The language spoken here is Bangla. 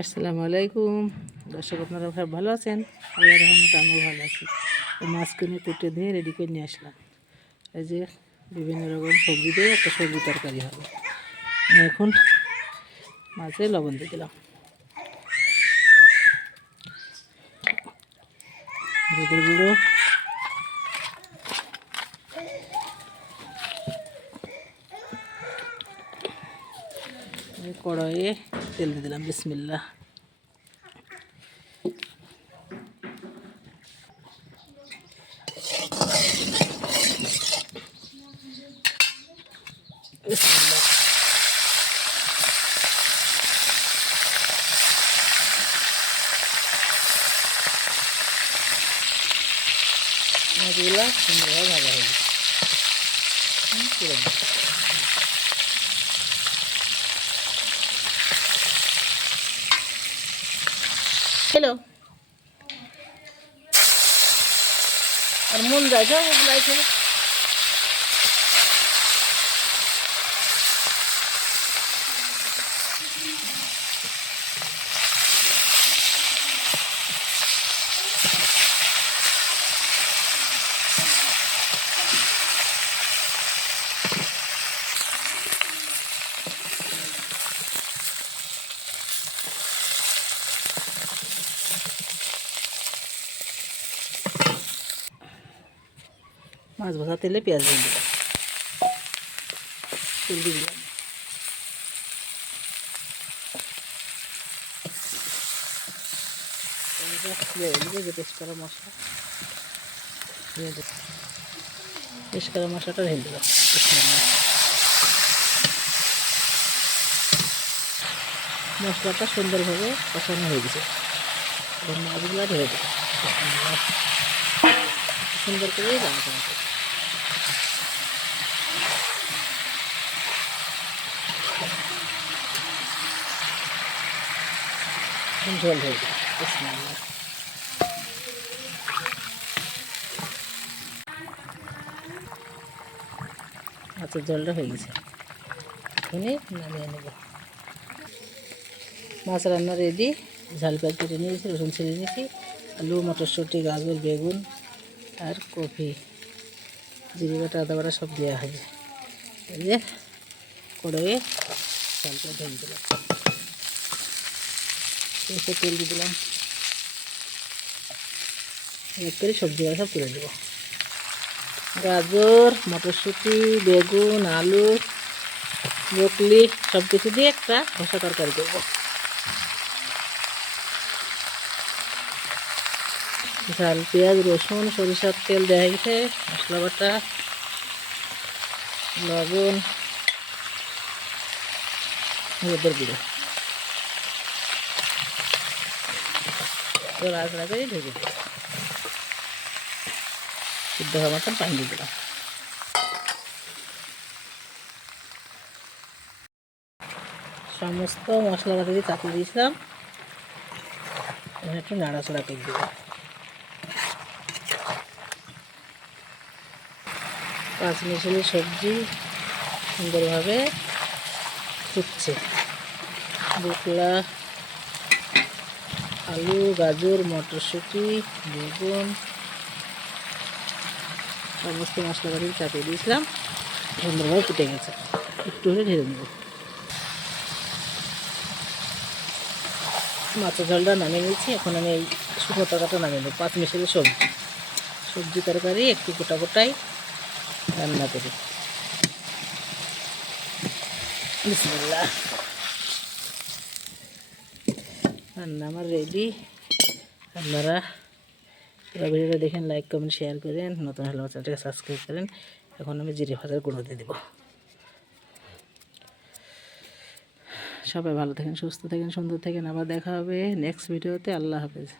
আসসালামু আলাইকুম দর্শক, আপনারা সব ভালো আছেন? আল্লাহর রহমতে আমিও ভালো আছি। মাছ কিনে কুটে দিয়ে রেডি করে নিয়ে আসলাম। এই যে বিভিন্ন রকম সবজি দিয়ে একটা সবজি তরকারি হবে। এখন মাছে লবণ দিয়ে দিলাম, হলুদের গুঁড়ো, কড়াইয়ে তেল দিয়ে দিলাম। বিসমিল্লাহ। বিসমিল্লাহ। মাছগুলো সুন্দরভাবে ভাজা হয়ে গেছে। হ্যালো, আর মন যায় যাচ্ছে। মাছ ভাজা তেলে পেঁয়াজ দিয়ে দিলাম, তেল দিয়ে দিলাম, যে পেস্ট করা মশলা, পেস্ট করা মশলাটা ঢেলে দিলাম। মশলাটা সুন্দরভাবে কষানো হয়ে গেছে। এখন মাছগুলো ঢেলে দেবো, সুন্দর করে রান্না করতে। ঝোল হয়ে গেছে। মাছের ঝোলটা হয়ে গেছে, এখনই নামিয়ে নেব। মাছ রান্না রেডি। ঝাল পেঁয়াজ কেটে নিয়েছি, রসুন ছেড়ে নিয়েছি, আলু, মটরশুঁটি, গাজর, বেগুন আর কফি, জিরে বাটা, আদা বাটা সব দেওয়া হবে। এই যে কড়াইয়ে ঝালটা ঢেলে দিলাম, তেল দিয়ে দিলাম, এক করে সবজিগুলো সব তুলে দেবো। গাজর, মটরশুঁটি, বেগুন, আলু, ব্রকলি সব কিছু দিয়ে একটা কষা তরকারি করবো। ঝাল পেঁয়াজ, রসুন, সরিষার তেল দেওয়া গেছে, মশলা বাটা, লবণ, হলুদের গুঁড়ো, লাড়াচাড়া করে ঢেকে দিলাম। সিদ্ধ হওয়ার মতন পানি দিয়ে দিলাম। সমস্ত মশলা দিয়ে চাপিয়ে দিয়েছিলাম, একটু নাড়াচাড়া করে দেবো। পাঁচমিশালি সবজি সুন্দরভাবে ফুটছে। বোকলা, আলু, গাজর, মটরশুঁটি, বেগুন সমস্ত মশলা দিয়ে চাপিয়ে দিয়েছিলাম, সুন্দরভাবে ফুটে গেছে। একটু হলে ঢেলে নেব। মাছের ঝোলটা নামিয়ে নিয়েছি। এখন আমি এই শুকনো তরকারিটা নামিয়ে নেব। পাঁচমিশালি সবজি তরকারি একটু গোটা গোটাই রান্না করি। বিসমিল্লাহ। রান্না আমার রেডি। আপনারা পুরো ভিডিওটা দেখেন, লাইক কমেন্ট শেয়ার করেন, নতুন হলে আমার চ্যানেলটাকে সাবস্ক্রাইব করেন। এখন আমি জিরে ভাজার গুঁড়ো দিয়ে দেবো। সবাই ভালো থাকেন, সুস্থ থাকেন, সুন্দর থাকেন। আবার দেখা হবে নেক্সট ভিডিওতে। আল্লাহ হাফেজ।